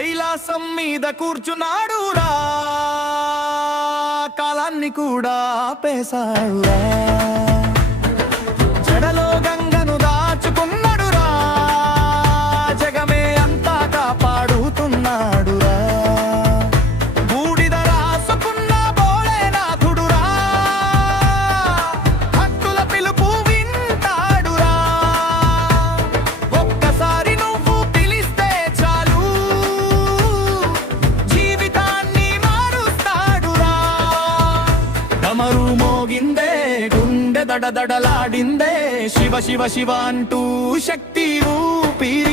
కైలాసం మీద కూర్చున్నాడురా, కాలాన్ని కూడా ఆపేశాడురా. జడలో గంగను దాచుకున్నాడురా, జగమే అంతా కాపాడుతున్నాడురా. బూడిద రాసుకున్న భోళేనాథుడురా, భక్తుల పిలుపు వింటాడురా. ఒక్కసారి నువ్వు పిలిస్తే చాలు, జీవితాన్ని మారుస్తాడురా. డమరు మోగిందే, గుండె దడదడలాడిందే, శివ శివ శివ అంటూ శక్తి ఊపిరి